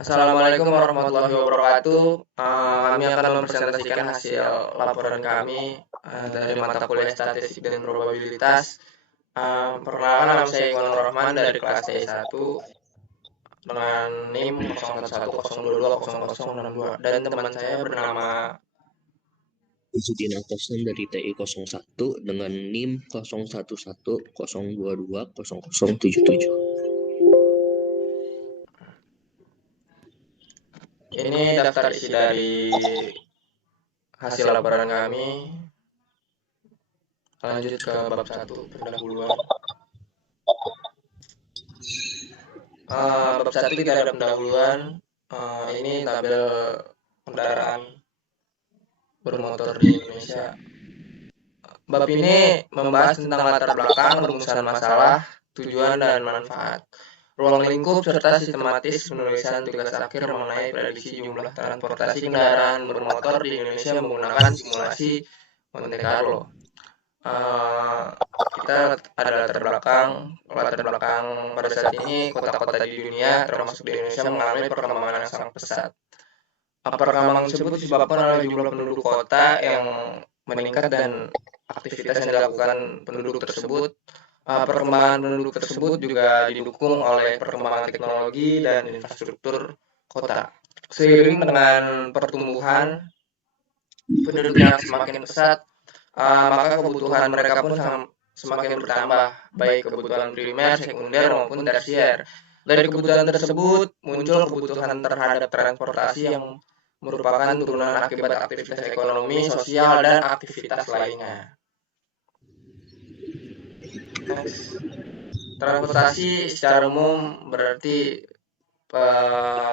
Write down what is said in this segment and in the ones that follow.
Assalamualaikum warahmatullahi wabarakatuh. Kami akan mempresentasikan hasil laporan kami dari mata kuliah statistik dan probabilitas. Perkenalkan, nama saya Iwan Rahman dari kelas T1 dengan NIM 0110220062 dan teman saya bernama Izudin Alkosen dari TI 01 dengan NIM 0110220077. ini daftar isi dari hasil laporan kami. Lanjut ke bab 1 pendahuluan. Bab 1 tidak ada pendahuluan. Ini tabel kendaraan bermotor di Indonesia. Bab ini membahas tentang latar belakang, rumusan masalah, tujuan, dan manfaat, ruang lingkup, serta sistematis penulisan tugas akhir mengenai prediksi jumlah transportasi kendaraan bermotor di Indonesia menggunakan simulasi Monte Carlo. Kita ada latar belakang pada saat ini kota-kota di dunia termasuk di Indonesia mengalami perkembangan yang sangat pesat. Perkembangan tersebut disebabkan oleh jumlah penduduk kota yang meningkat dan aktivitas yang dilakukan penduduk tersebut. Perkembangan penduduk tersebut juga didukung oleh perkembangan teknologi dan infrastruktur kota. Seiring dengan pertumbuhan penduduk yang semakin pesat, maka kebutuhan mereka pun semakin bertambah, baik kebutuhan primer, sekunder, maupun tersier. Dari kebutuhan tersebut muncul kebutuhan terhadap transportasi yang merupakan turunan akibat aktivitas ekonomi, sosial, dan aktivitas lainnya. Transportasi secara umum berarti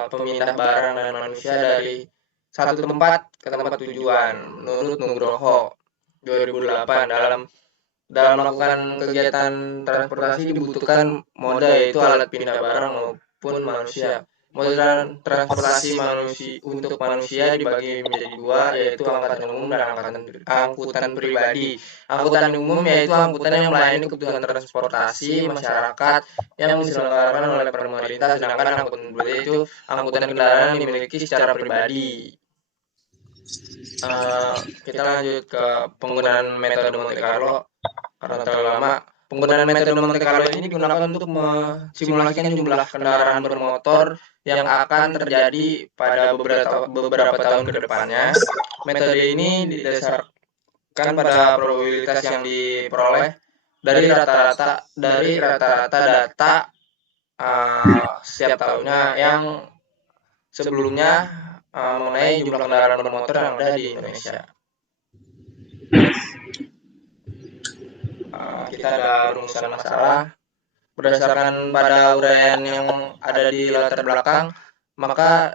pemindah barang dan manusia dari satu tempat ke tempat tujuan. Menurut Nugroho 2008, dalam melakukan kegiatan transportasi dibutuhkan moda, yaitu alat pindah barang maupun manusia. Moda transportasi untuk manusia dibagi menjadi dua, yaitu angkutan umum dan angkutan pribadi. Angkutan umum yaitu angkutan yang melayani kebutuhan transportasi masyarakat yang diselenggarakan oleh pemerintah, sedangkan angkutan pribadi itu angkutan kendaraan yang dimiliki secara pribadi. Kita lanjut ke penggunaan metode Monte Carlo. Karena terlalu lama, penggunaan metode Monte Carlo ini digunakan untuk mensimulasikan jumlah kendaraan bermotor yang akan terjadi pada beberapa tahun ke depannya. Metode ini didasarkan pada probabilitas yang diperoleh dari rata-rata data setiap tahunnya yang sebelumnya mengenai jumlah kendaraan bermotor yang ada di Indonesia. Kita ada rumusan masalah. Berdasarkan pada uraian yang ada di latar belakang, maka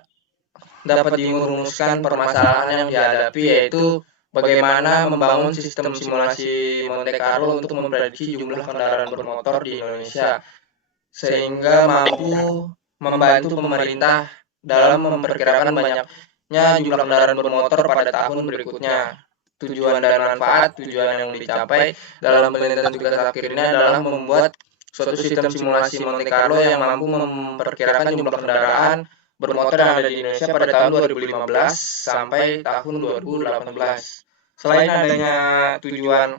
dapat dirumuskan permasalahan yang dihadapi, yaitu bagaimana membangun sistem simulasi Monte Carlo untuk memprediksi jumlah kendaraan bermotor di Indonesia, sehingga mampu membantu pemerintah dalam memperkirakan banyaknya jumlah kendaraan bermotor pada tahun berikutnya. Tujuan dan manfaat, tujuan yang dicapai dalam penelitian tugas akhir ini adalah membuat suatu sistem simulasi Monte Carlo yang mampu memperkirakan jumlah kendaraan bermotor yang ada di Indonesia pada tahun 2015 sampai tahun 2018. Selain adanya tujuan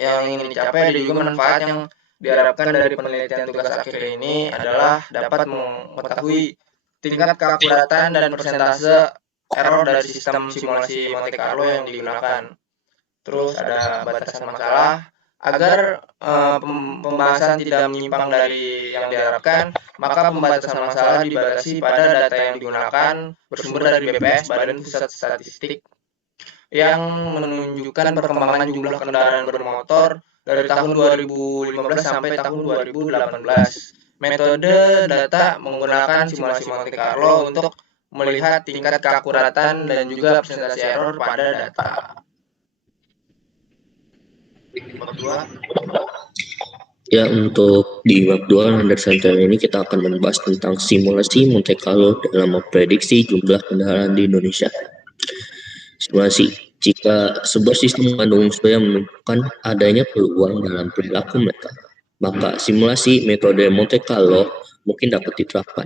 yang ingin dicapai, ada juga manfaat yang diharapkan dari penelitian tugas akhir ini adalah dapat mengetahui tingkat keakuratan dan persentase error dari sistem simulasi Monte Carlo yang digunakan. Terus ada batasan masalah. Agar pembahasan tidak menyimpang dari yang diharapkan, maka pembatasan masalah dibatasi pada data yang digunakan bersumber dari BPS, Badan Pusat Statistik, yang menunjukkan perkembangan jumlah kendaraan bermotor dari tahun 2015 sampai tahun 2018. Metode data menggunakan simulasi Monte Carlo untuk melihat tingkat keakuratan dan juga persentase error pada data. Ya, untuk di bab 2 dari saja ini kita akan membahas tentang simulasi Monte Carlo dalam memprediksi jumlah kendaraan di Indonesia. Simulasi, jika sebuah sistem mengandung unsur yang menunjukkan adanya peluang dalam perilaku mereka, maka simulasi metode Monte Carlo mungkin dapat diterapkan.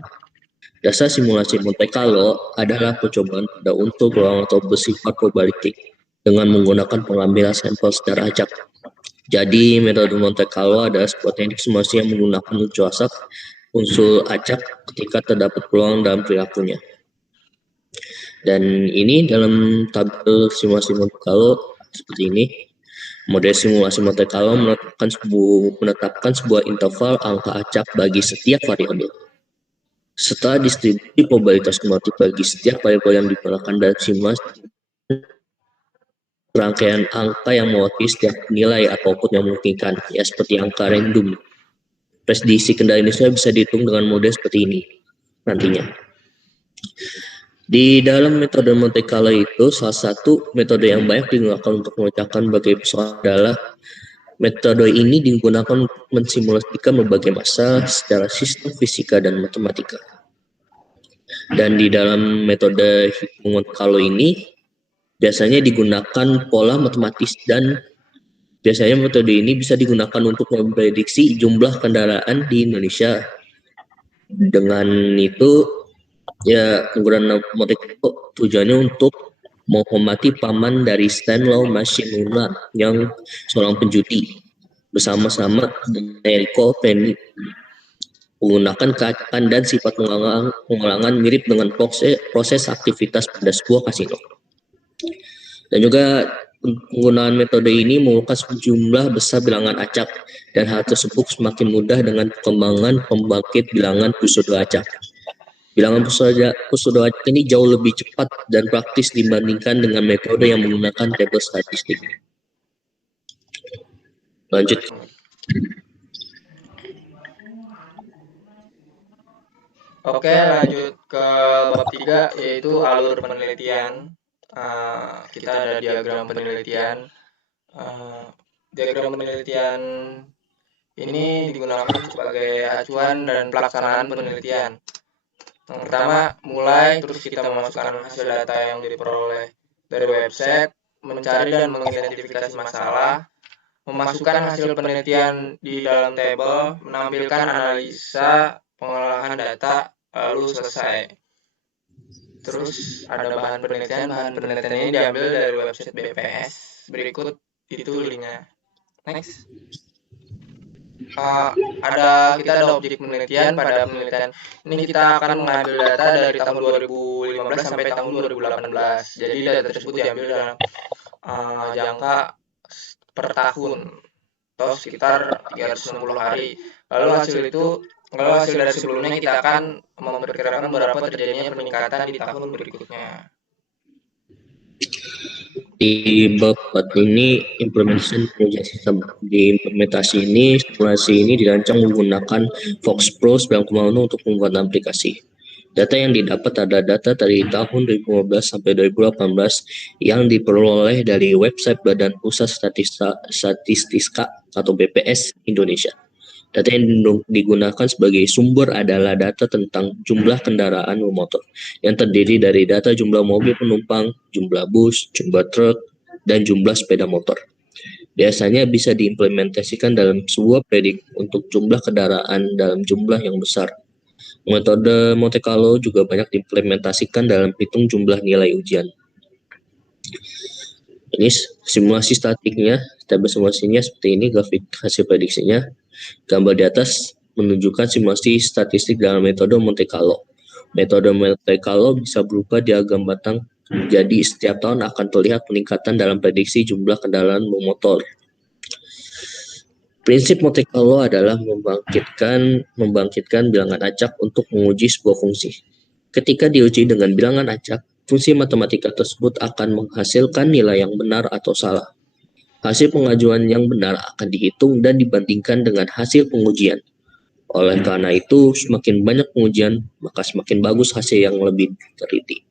Dasar simulasi Monte Carlo adalah percobaan pada untu ruang atau bersifat probabilistik dengan menggunakan pengambilan sampel secara acak. Jadi, metode Monte Carlo adalah sebuah teknik simulasi yang menggunakan unsur acak ketika terdapat peluang dalam perilakunya. Dan ini dalam tabel simulasi Monte Carlo seperti ini. Model simulasi Monte Carlo menetapkan sebuah interval angka acak bagi setiap variabel. Setelah distribusi probabilitas kumulatif bagi setiap variabel yang digunakan dalam simulasi, rangkaian angka yang mewakili setiap nilai atau output yang memungkinkan, ya seperti angka random. Prediksi kendali Indonesia bisa dihitung dengan model seperti ini nantinya. Di dalam metode Monte Carlo itu, salah satu metode yang banyak digunakan untuk memecahkan berbagai persoalan adalah metode ini digunakan untuk mensimulasikan berbagai masalah secara sistem fisika dan matematika. Dan di dalam metode Monte Carlo ini biasanya digunakan pola matematis dan biasanya metode ini bisa digunakan untuk memprediksi jumlah kendaraan di Indonesia. Dengan itu, ya penggunaan Monte Carlo tujuannya untuk menghormati paman dari Stanley Machine yang seorang penjudi bersama-sama dengan Enrico Fermi menggunakan keacakan dan sifat pengulangan mirip dengan proses aktivitas pada sebuah kasino. Dan juga penggunaan metode ini memerlukan sejumlah besar bilangan acak, dan hal tersebut semakin mudah dengan perkembangan pembangkit bilangan pseudo acak. Bilangan pseudo acak ini jauh lebih cepat dan praktis dibandingkan dengan metode yang menggunakan tabel statistik. Lanjut. Oke, lanjut ke bab 3, yaitu alur penelitian. Kita ada diagram penelitian. Diagram penelitian ini digunakan sebagai acuan dan pelaksanaan penelitian. Yang pertama, mulai terus kita memasukkan hasil data yang diperoleh dari website, mencari dan mengidentifikasi masalah, memasukkan hasil penelitian di dalam tabel, menampilkan analisa pengolahan data, lalu selesai. Terus ada bahan penelitian ini diambil dari website BPS. Berikut itu linknya. Next. Kita ada objek penelitian. Pada penelitian ini kita akan mengambil data dari tahun 2015 sampai tahun 2018. Jadi data tersebut diambil dalam jangka per tahun atau sekitar 360 hari. Lalu hasil dari sebelumnya kita akan memperkirakan berapa terjadinya peningkatan di tahun berikutnya. Di bab 4 ini implementation pengujian sistem. Di implementasi ini, simulasi ini dirancang menggunakan FoxPro 9.0 untuk membuat aplikasi. Data yang didapat adalah data dari tahun 2015 sampai 2018 yang diperoleh dari website Badan Pusat Statistika atau BPS Indonesia. Data yang digunakan sebagai sumber adalah data tentang jumlah kendaraan bermotor yang terdiri dari data jumlah mobil penumpang, jumlah bus, jumlah truk, dan jumlah sepeda motor. Biasanya bisa diimplementasikan dalam sebuah predik untuk jumlah kendaraan dalam jumlah yang besar. Metode Monte Carlo juga banyak diimplementasikan dalam hitung jumlah nilai ujian. Ini simulasi statiknya, tabel simulasinya seperti ini, grafik hasil prediksinya. Gambar di atas menunjukkan simulasi statistik dalam metode Monte Carlo. Metode Monte Carlo bisa berupa diagram batang, jadi setiap tahun akan terlihat peningkatan dalam prediksi jumlah kendaraan bermotor. Prinsip Monte Carlo adalah membangkitkan bilangan acak untuk menguji sebuah fungsi. Ketika diuji dengan bilangan acak, fungsi matematika tersebut akan menghasilkan nilai yang benar atau salah. Hasil pengajuan yang benar akan dihitung dan dibandingkan dengan hasil pengujian. Oleh karena itu, semakin banyak pengujian, maka semakin bagus hasil yang lebih teliti.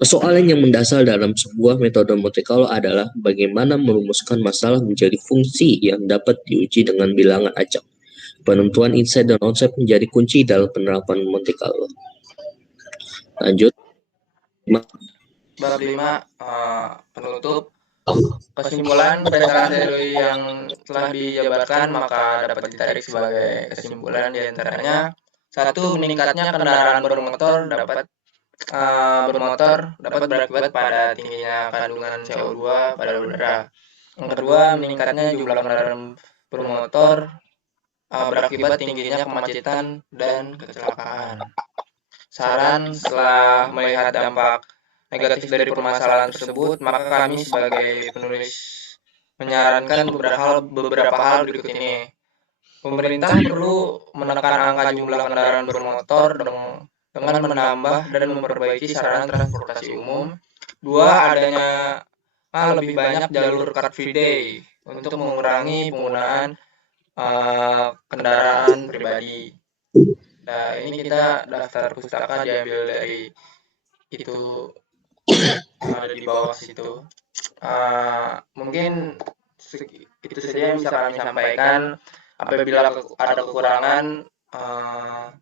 Persoalan yang mendasar dalam sebuah metode Monte Carlo adalah bagaimana merumuskan masalah menjadi fungsi yang dapat diuji dengan bilangan acak. Penentuan insight dan onsite menjadi kunci dalam penerapan Monte Carlo. Lanjut. Bab 5, penutup. Kesimpulan berdasarkan teori yang telah dijabarkan maka dapat ditarik sebagai kesimpulan diantaranya Satu, meningkatnya kendaraan bermotor dapat berakibat pada tingginya kandungan CO2 pada udara. Yang kedua, meningkatnya jumlah kendaraan bermotor berakibat tingginya kemacetan dan kecelakaan. Saran, setelah melihat dampak negatif dari permasalahan tersebut, maka kami sebagai penulis menyarankan beberapa hal berikut ini. Pemerintah perlu menekan angka jumlah kendaraan bermotor dengan menambah dan memperbaiki sarana transportasi umum. Dua, adanya lebih banyak jalur Car Free Day untuk mengurangi penggunaan kendaraan pribadi. Nah, ini kita daftar pustaka diambil dari itu yang ada di bawah situ. Mungkin itu saja yang bisa kami sampaikan. Apabila ada kekurangan,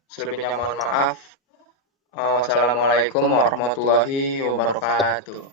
selebihnya mohon maaf. Wassalamualaikum warahmatullahi wabarakatuh.